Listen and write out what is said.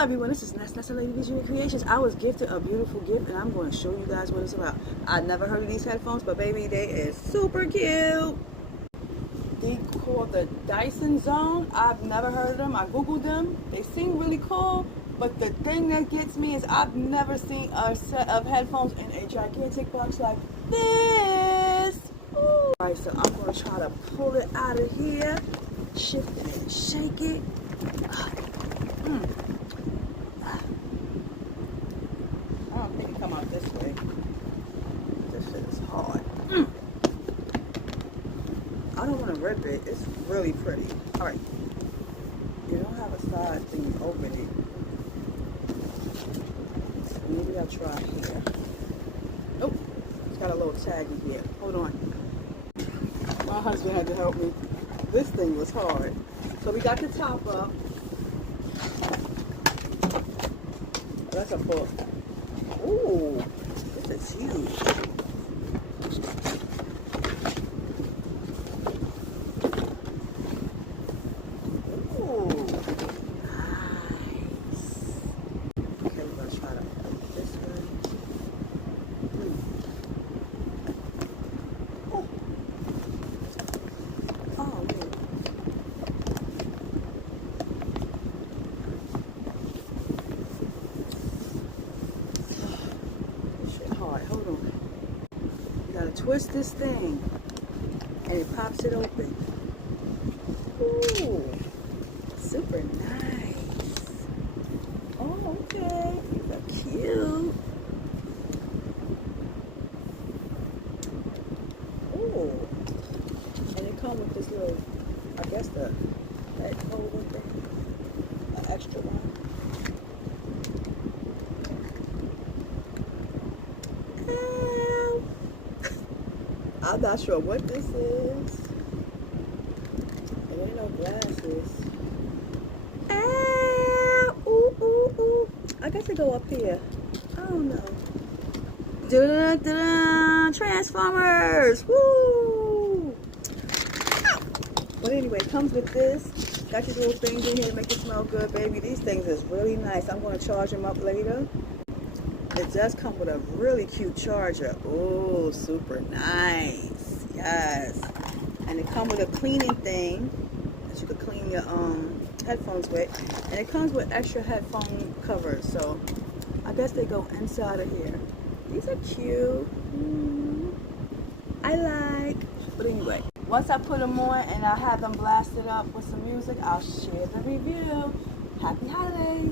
Hello everyone, this is Nessa Lady Visionary Creations. I was gifted a beautiful gift and I'm going to show you guys what it's about. I never heard of these headphones, but baby, they is super cute. They called the Dyson Zone. I've never heard of them. I googled them. They seem really cool, but the thing that gets me is I've never seen a set of headphones in a gigantic box like this. Ooh. Alright, so I'm going to try to pull it out of here, shift it and shake it. I don't think it come out this way. This shit is hard. I don't want to rip it. It's really pretty. Alright. You don't have a side thing to open it. So maybe I'll try here. Oh, it's got a little tag in here. Hold on. My husband had to help me. This thing was hard. So we got the top up. That's a book. Ooh, this is huge. Ooh, nice. Okay, we're gonna try to open this one. Oh, oh man. Hold on. You gotta twist this thing and it pops it open. Ooh, super nice. Oh, okay. These are cute. Ooh. And it comes with this little, I guess the head holder thing. An extra one. I'm not sure what this is. There ain't no glasses. Ah, ooh, ooh, ooh. I guess they go up here. I don't know. Da-da-da-da, Transformers! Woo! But anyway, it comes with this. Got these little things in here to make it smell good, baby. These things is really nice. I'm going to charge them up later. It does come with a really cute charger. Oh, super nice. Yes. And it comes with a cleaning thing that you could clean your headphones with. And it comes with extra headphone covers. So I guess they go inside of here. These are cute. I like. But anyway, once I put them on and I have them blasted up with some music, I'll share the review. Happy holidays.